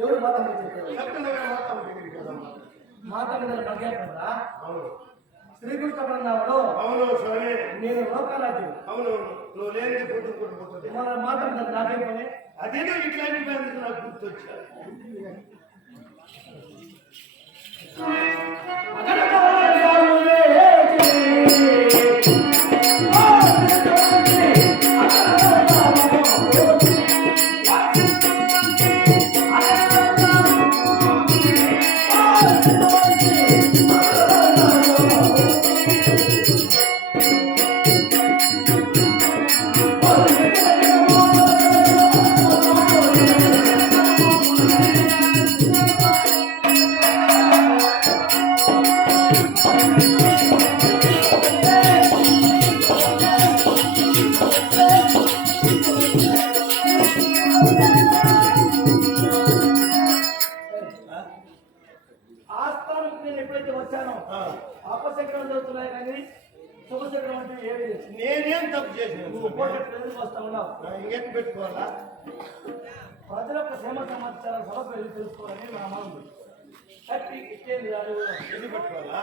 ఎవరు మాతాంబ చెప్పారు? మాతాంబ ಬಗ್ಗೆ కదా. శ్రీకృష్ణ పరమాత్ముడు అవును సరే నేను లోకారాజు. అవును నువ్వు లేని పొద్దు కొట్టుకుంటుంది. మన మాతాంబ నాకేం పని? అదేదో ఇట్లాంటి పని నాకు గుర్తొచ్చారు. నేనేం తప్పు చేసాను? ఇంకేం పెట్టుకోవాలా? ప్రజలకు క్షేమ సమాచారం సభకు వెళ్ళి తెలుసుకోవాలని నా అమ్మ ఇచ్చేది ఎన్ని పెట్టుకోవాలా?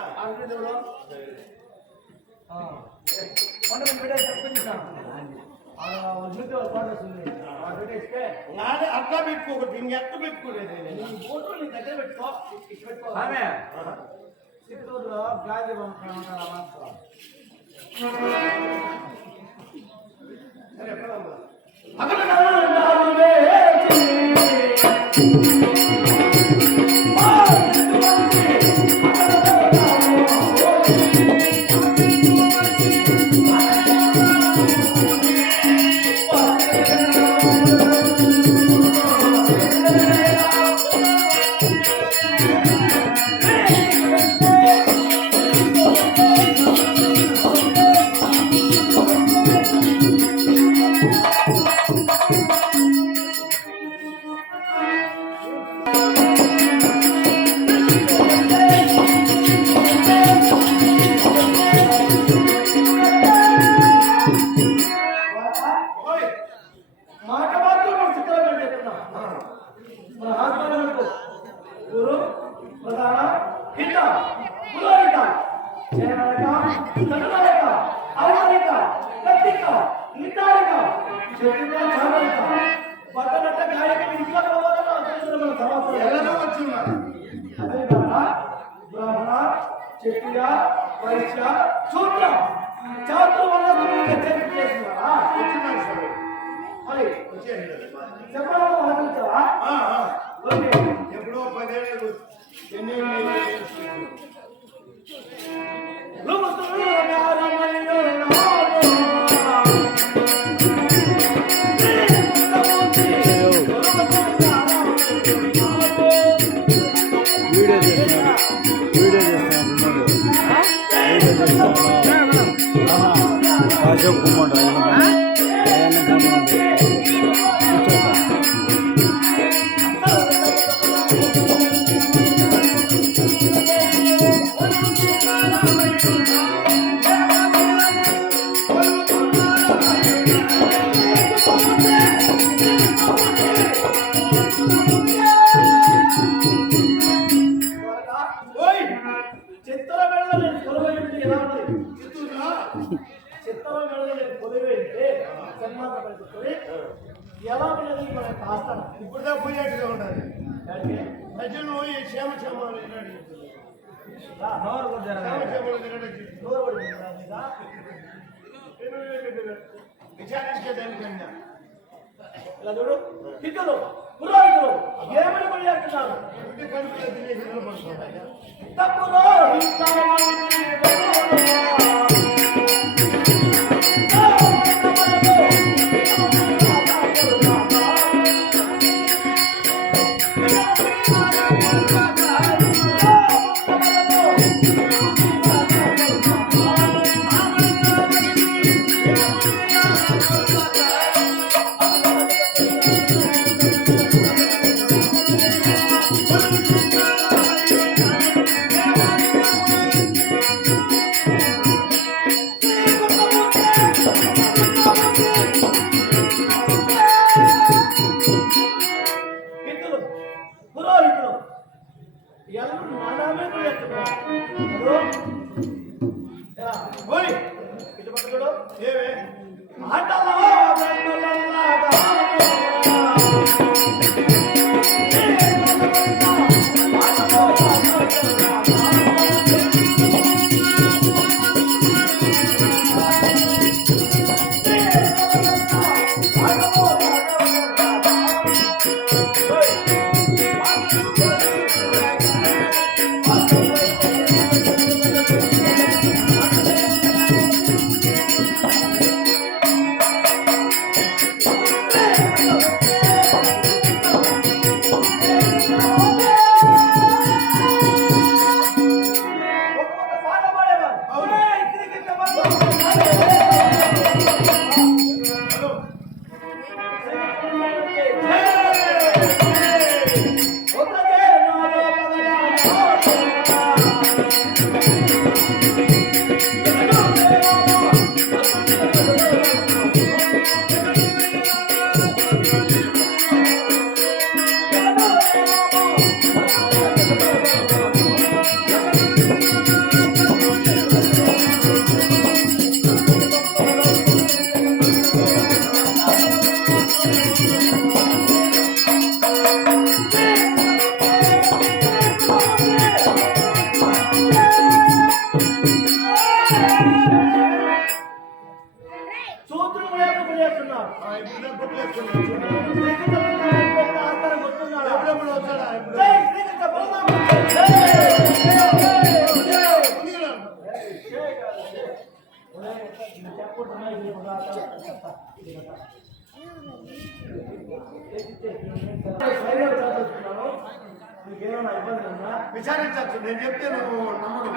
అట్లా పెట్టుకోకూడదు. ఇంకెట్ట పెట్టుకోలేదు. నీ దగ్గర పెట్టుకో. చిత్తూరులో గాలి ఉంటారు. బ్రాహ్మణ క్షత్రియ వైశ్య శూద్ర చాతుర్ ఎప్పుడో 10 ఏళ్ళు ఎన్ని ఇప్పుడుదా పోయేట్టుగా ఉండాలి. ప్రజలు క్షేమ క్షేమాలు విచారించేదానికన్నా ఇలా చూడు హితులు పురోహితులు ఏమని పడియాడుతున్నారు? కడుపులో తినేసి నిలబడుతున్నాయి. స్వయంగా చదువుతున్నాను. నీకేమైనా ఇబ్బంది ఉందా? విచారించచ్చు, నేను చెప్తే నువ్వు నమ్మకం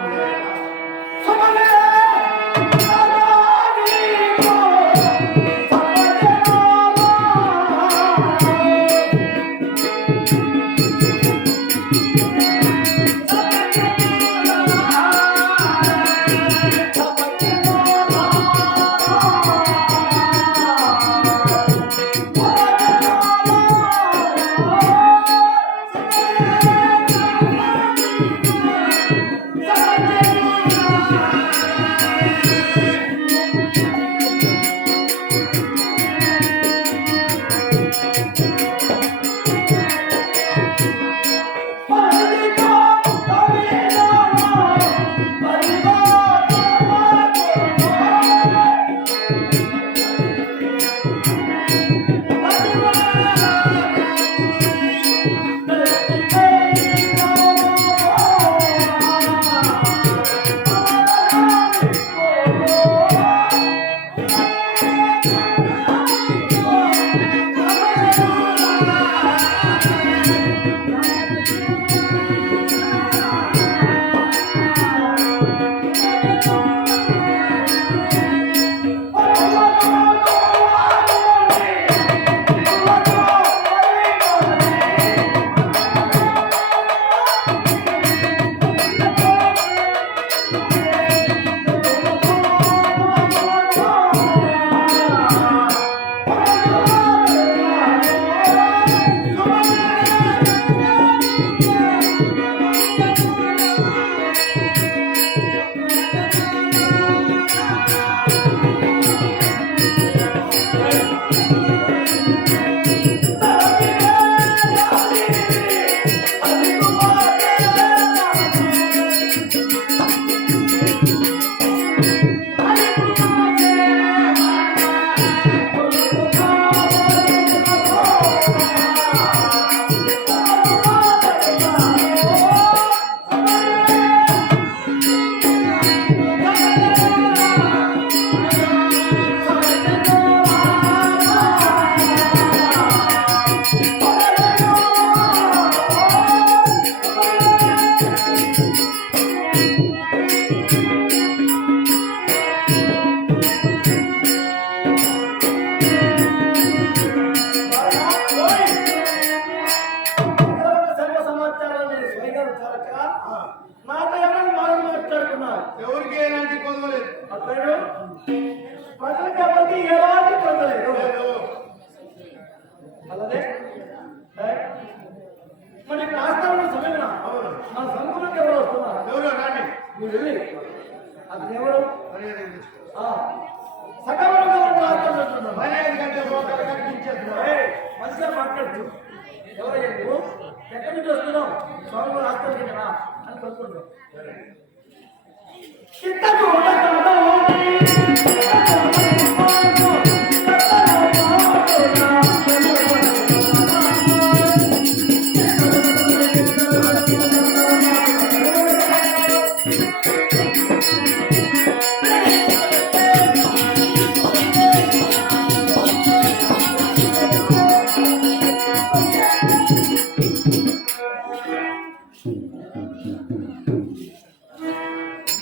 నాతో ఎవరైనా మాట్లాడుతున్నారు. ఎవరికి ఎలాంటి కొనలేదు. అతడు ప్రజలకు ఎవరికి ఎలాంటి పొందలేదు. అలాగే మరి ఇక్కడ ఆస్థానం సమయన మన సంఘంలోకి ఎవరు వస్తున్నారు? ఎవరు రాండి, నువ్వు వెళ్ళి అతను ఎవరు మర్యాద సగవరంగా మాట్లాడుతున్నాడు. మర్యాద కంటే ఒకరు కనిపించేస్తున్నారు. మంచిగా మాట్లాడుతూ ఎవరయ్యా నువ్వు ఎక్కడి నుంచి వస్తున్నావు? స్వామి ఆస్థానం కదా అని కలుపుకుంటావు.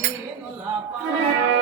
నేను లాపా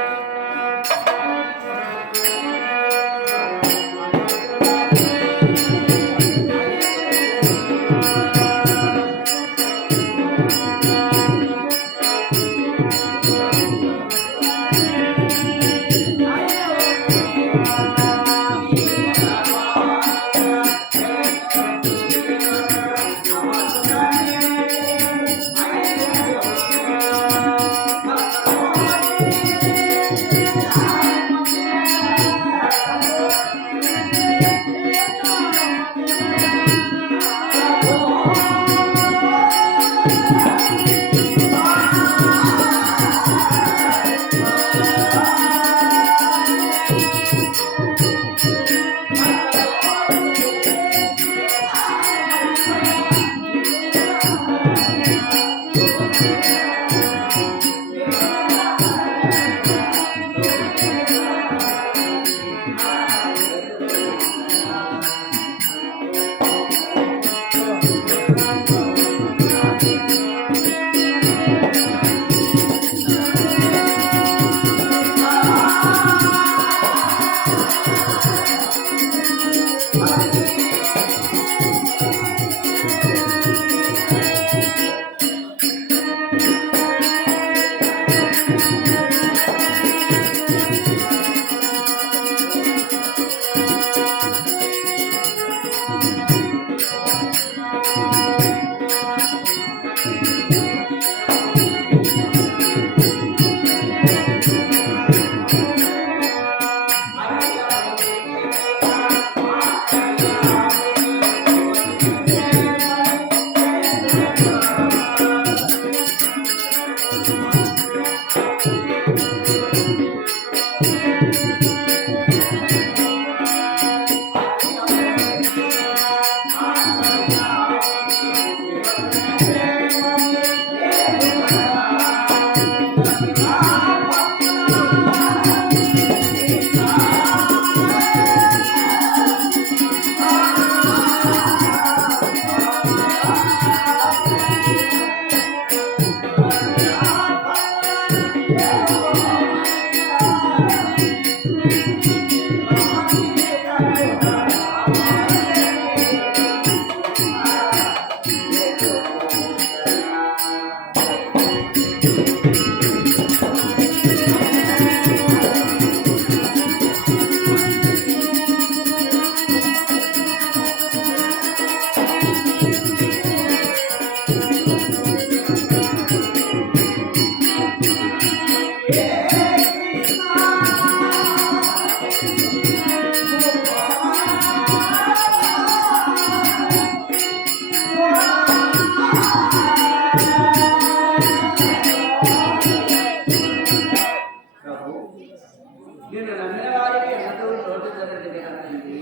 నేను నమ్మిన వారికి ఎంతో చోటు జరగదు కదండి.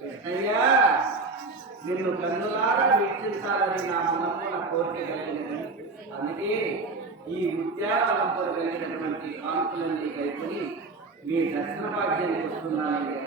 కృష్ణయ్యా, నిన్ను కన్నులారా వీక్షించాలని నా మనకు నా కోరిక కలిగినది. అందుకే ఈ ఉద్యానవనంతో కలిగినటువంటి కాంతులన్నీ కైకొని మీ దర్శన భాగ్యాన్ని వస్తున్నానయ్యా.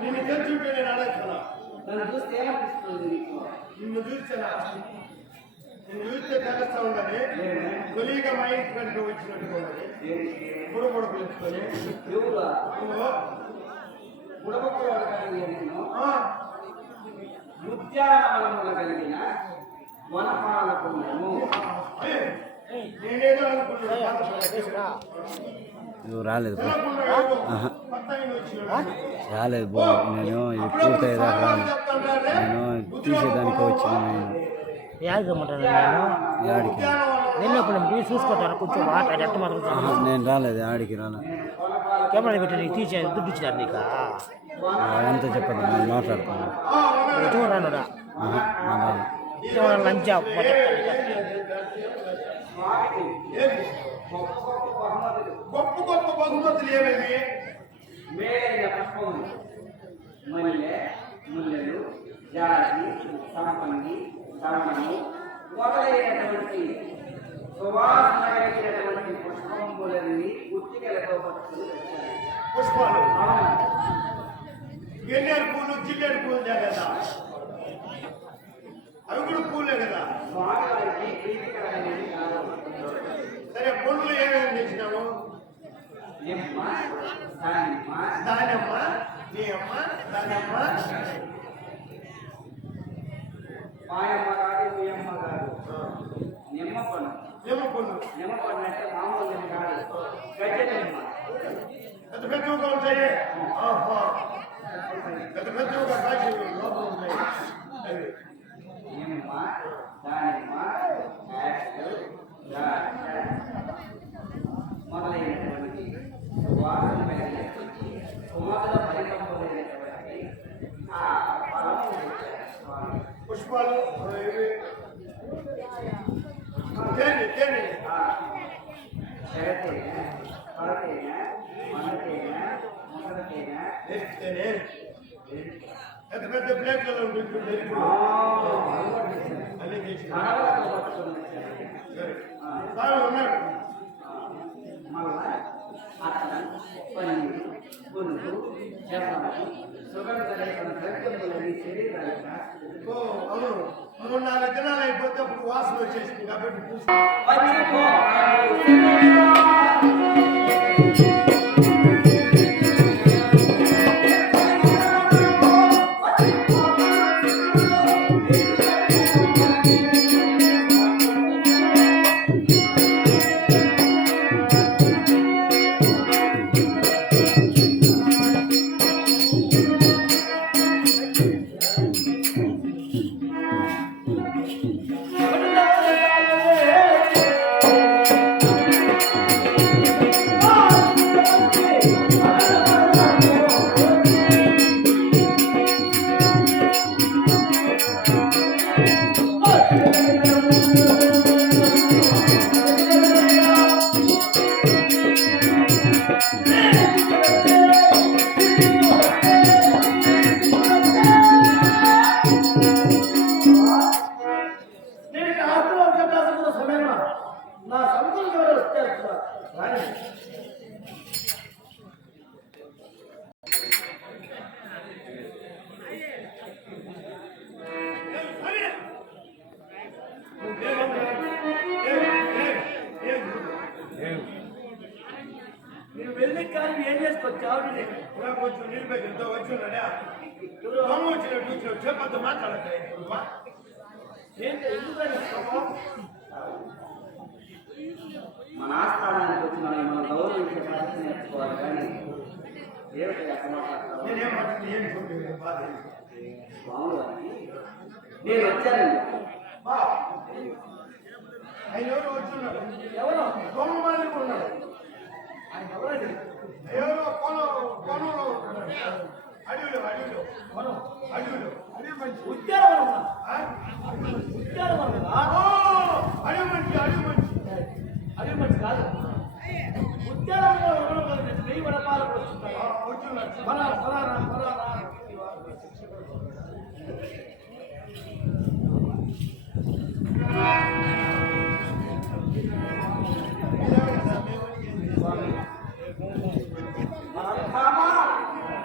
నిన్ను తెచ్చుంటే నేను అడగల. నన్ను చూస్తే ఏమనిపిస్తుంది నీకు? నిన్ను చూస్తేనా? నిన్ను చూస్తే తెలుస్తా ఉన్నది. తొలిగా మా ఇంటి కనుక వచ్చినట్టుగా ఉన్నది. బుడబుడ పిలుచుకొని బుడబుడ నేను ఉద్యానవనముల కలిగిన వనపాలకులను. నేనేదో అనుకున్నాను. రాలేదు రాలేదు నేను ఇది పూర్తయ్యేదాకా రాను. నేను తీసేదానికి వచ్చిన యాడికి యాడికి నేను చూసుకుంటాను కొంచెం మాట్లాడి ఎట్ట మాత్రం నేను రాలేదు ఆడికి రాను. కెమెరా పెట్టి నీకు తీసే దుడ్డు ఇచ్చినారు నీకు అదంతా చెప్పదు నేను మాట్లాడుతాను. చూడరానురా లంచా గొప్ప గొప్ప బహుమతులు ఏమేమి? మేలైన పుష్పములు, మల్లె, ముల్లెలు, జాతి, సంపంగి, దమనము మొదలైనటువంటి సువాసన కలిగినటువంటి పుష్పములన్నీ గుర్తికలతో పట్టుకుని వచ్చారు. పుష్పాలు గన్నేరు పూలు, జిల్లేడు పూలు కదా, అవి కూడా పూలే కదా. స్వామివారికి ప్రీతికరమైనవి కాదు. సరే, పండ్లు ఏమేమి తెచ్చినావు? నిమ్మ, దానిమ్మ, దానమ్మ, నీ అమ్మ, దానమ్మ, మాయమ్మ కాదు మీయమ్మ కాదు నిమ్మ పన్ను ఏమో కొను నిమ్మ పన్ను అంటే మామూలు నిమ్మ కాదు గజ్జె నిమ్మ పెద్ద పెద్దగా ఉంటాయి పెద్ద పెద్దగా కాచి లోపల ఉంటాయి అవి నిమ్మ దానిమ్మ యాపిల్ ద్రాక్ష మొదలైనటువంటి వాసనమైనటువంటి సుమధుర పరికంపమైనటువంటి ఆ ఫలము పుష్పాలు ఇవి తేనె తేనె చెరతేన పరతేన మనతేన ముసలతేన తేనె పెద్ద పెద్ద ప్లేట్లలో ఉంటుంది అన్నీ చేసి కనవలతో పట్టుకున్న సరే సార్ ఉన్నాడు మళ్ళా అతను పన్నీరు పులుపు జపము సుగంధ లేఖన ద్రవ్యములని శరీరానికి ఓ అవును 3-4 దినాలు అయిపోతే అప్పుడు వాసన వచ్చేసింది కాబట్టి పూసి నేను ఆస్తులు చెప్పాల్సిన సమయంలో నా సముద్రం ఎవరు వస్తే రాని మీరు వెళ్ళి కానీ ఏం చేసుకొచ్చావు కొంచెం నీళ్ళు పెట్టి ఎంతో వచ్చి ఉన్నాడా దొంగ వచ్చినట్టు వచ్చినట్టు చెప్పద్దు మాట్లాడతాయి ఏంటి ఎందుకని మన ఆస్థానానికి వచ్చిన మనం గౌరవించే పద్ధతి నేర్చుకోవాలి కానీ దేవుడి అసమాటాలు నేనేం మాట్లాడి ఏం చూడలేదు బాధ స్వాములు వారికి నేను వచ్చానండి బా ఆయన ఎవరు వచ్చున్నాడు ఎవరో దొంగ మాదిరి ఉన్నాడు ఆయన ఎవరండి ఎవరో కొనంలో ఉంటున్నాడు అడవిలో అడవిలో మనం అడవిలో అడవి మంచి ఉద్యానవనం ఆ? ఉద్యానవనం ఓ, అడవి మంచి అడవి మంచి అది మంచి కాదు ఉద్యానవనం వెయ్యి వడపాలకు వస్తుంటారు వచ్చున్నాడు ఫలానా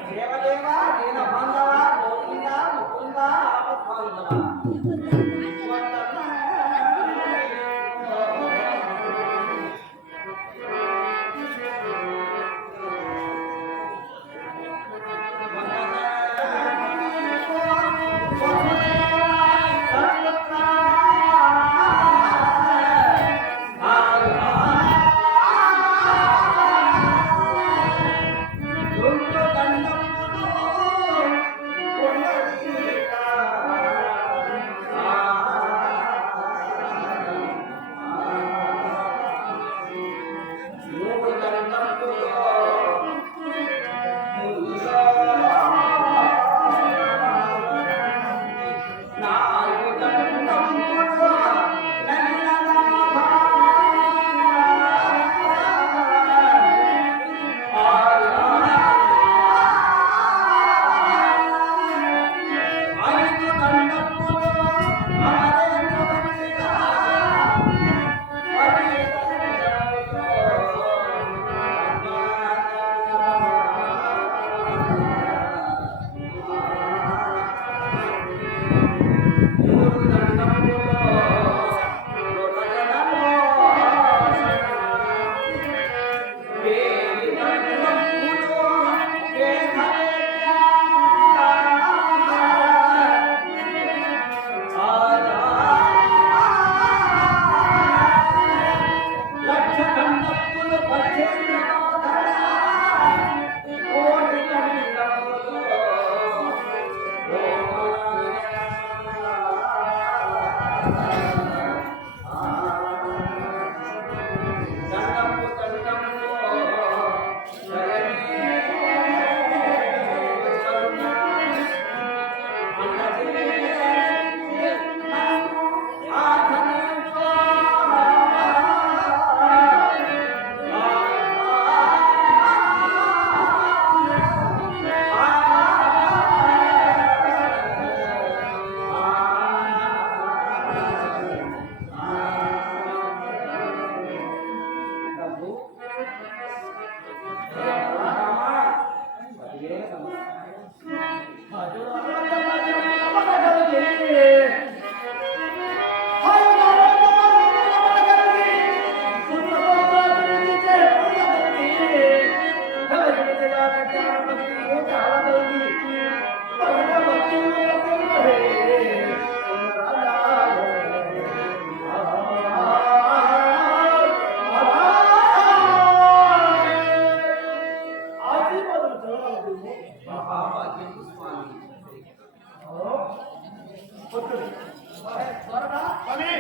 దేవదేవా దీన బాంధవ గోవింద ముకుంద ఆపత్కాలుండవ ఆ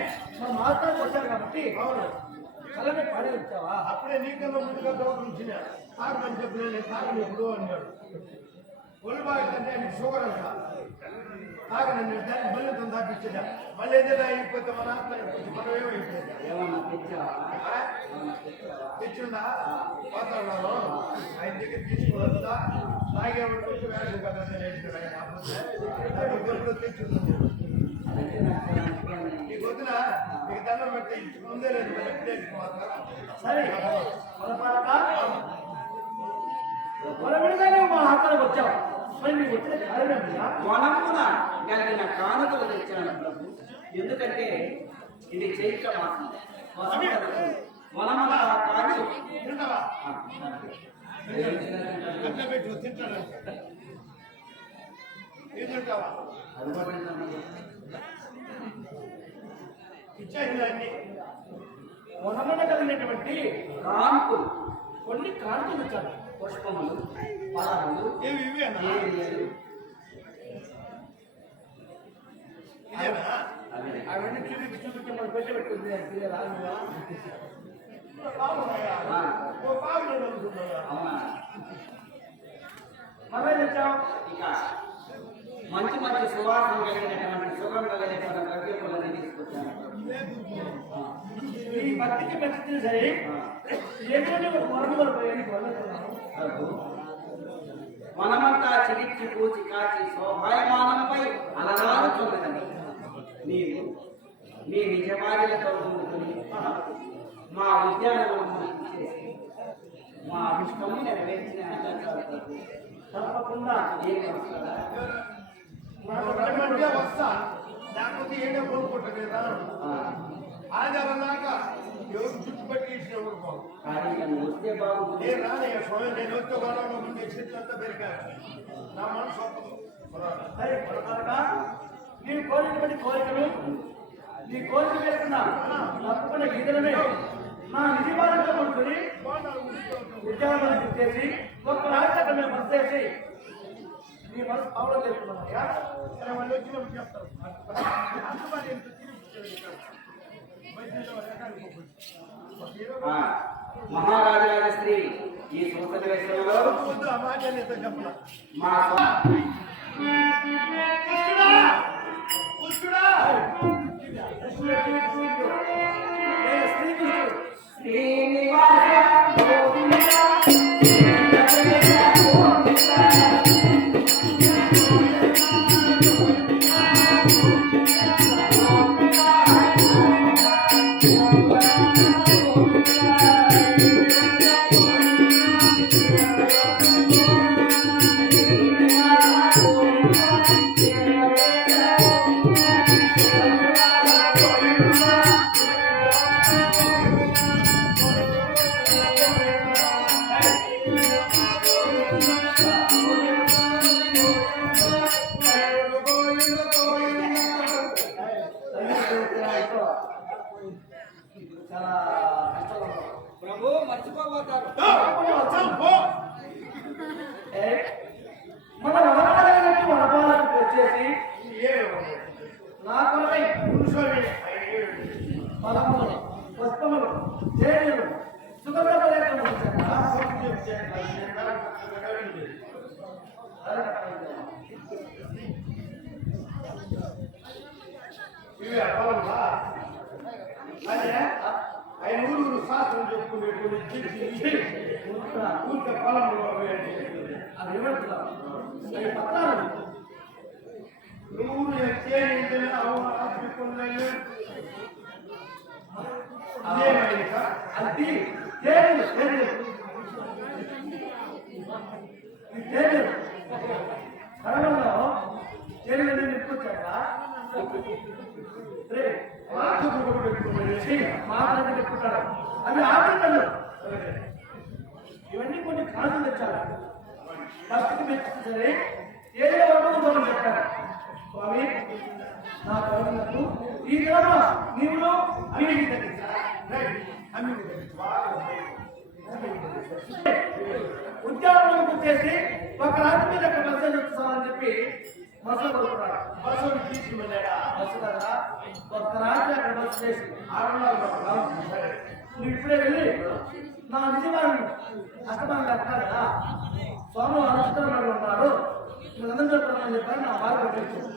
వచ్చారు కాబట్టి అలానే పని వచ్చావా? అప్పుడే నీకన్నా ముందుగా గౌరవించిన తాగని చెప్పిన తాగని ఎప్పుడు అన్నాడు. ఒళ్ళు బాగుందంటే నీకు షుగర్ అంట తాగనండి దాన్ని బల్లెంతో దాపించా మళ్ళీ ఏదైనా అయిపోతే మన మనం ఏమైపోయింది తెచ్చిందా వాతావరణంలో ఆయన దగ్గర తీసుకువస్తా తాగేవాడు కొంచెం వేసం కదా ఎప్పుడు తెచ్చుంది నీకు వద్దున నీకు దండం పెడితే ముందే లేదు సరే మా హాస్టల్కి వచ్చావు మరి నీకు వచ్చిన కారణం వనమున కలిగిన కానుకలు తెచ్చాను ప్రభు. ఎందుకంటే ఇది చైత్ర మాసం వనమున కాచి తింటావా అట్లా పెట్టు తింటాడు ఏం తింటావా ఇచ్చాయి వనమున కలిగినటువంటి కానుకలు కొన్ని కానుకలు ఇచ్చారు. పుష్పములు ఫలములు ఏవి ఇవి అన్నా ఏరియలు ఇదేనా అవన్నీ చూపించి మనం పెట్టబెట్టింది ఓ పావులు అనుకుంటున్నా అవునా? మనమే తెచ్చాం. ఇక మంచి మంచి సువాసన కలిగినటువంటి సుగంధ కలిగినటువంటి ద్రవ్యములని తీసుకొచ్చాను. ఈ భక్తికి పెంచితే సరే ఏదైనా ఒక వరము పోయానికి వదులుతున్నాము. ప్రభు, మనమంతా చిలిచి పూచి కాచి శోభాయమానంపై అలరాడుతున్నదని నీవు మీ నిజమార్యలతో ఉండుకుని మా ఉద్యానవనం చేసి మా అభిష్టము నెరవేర్చిన తప్పకుండా ఏమి వస్తుందా? అంటే వస్తా లేకపోతే ఏడే కోరుకుంటుంది రాను ఆధారం దాకా ఎవరు చుట్టుపట్టి ఇచ్చిన ఎవరు బాగు కానీ నన్ను వస్తే బాగుంది. నేను రానయ్యా స్వామి నేను వచ్చే గొడవలో ఉండే చెట్లంతా పెరిగాను నా మనసు ఒప్పదు సరే కొడతారుగా నీ కోరికటువంటి కోరికలు నీ కోరిక వేస్తున్నా తప్పకుండా గీతలమే నా నిజవారంగా ఉంటుంది. విద్యార్థులకు ఇచ్చేసి ఒక్క రాజ్యాన్ని మేము వచ్చేసి నీ మనసు పావడం చేస్తున్నామయ్యా. వాళ్ళు వచ్చినప్పుడు చెప్తారు అందుబాటు ఎంత మహారాజు స్త్రీ ఈ సూచన వేసవిలో వద్దు ఆ మాట ఎంత చెప్పలా మా శ్రీనివాస చాలా కష్టంగా ఉంది. ప్రభు మర్చిపోబోతారు. మన వనపాలకు వచ్చేసి నా కొరకై పురుషుని ఫలములు పుష్పములు తేనెలు సుగంధ పదార్థములు ఇచ్చాడా? ఇవి అవ్వాలా అదే ఆయన ఊరు శాస్త్రం చెప్పుకునేటువంటి ఊరికే పొలంలో అది ఏమంటున్నావు? అవి పత్రాలు ఊరు చేయండి అవును అదేమైనా అది తేనెలు తేనెలు ఈ తేనెలు కడవల్లో తేనెలు నిప్పుకొచ్చాక రే మాటలు పెట్టుకుంటాడు అవి ఆటలు ఇవన్నీ కొన్ని కాజులు తెచ్చారు ఫస్ట్కి మెచ్చుకు సరే ఏదో అనుభవం చెప్పారు స్వామి నా కరుణకు ఈ గ్రామ నీవులో అవినీతి ఉద్యానవనం చేసి ఒక రాత్రి మీద ఒక మెసేజ్ వస్తామని చెప్పి మసలు కొడుకున్నాడు. బస్సులు తీసుకున్నాడా బస్సు కదా ఒక రాత్రి అక్కడ బస్సు చేసి 600 సరే నువ్వు ఇప్పుడే వెళ్ళి నా నిజవాడిని అస్తమానం కట్టాలి కదా స్వామి అనుష్ఠానంలో ఉన్నాడు నువ్వు అందరూ చెప్పాలని చెప్పారు నా బాధ పెట్టచ్చు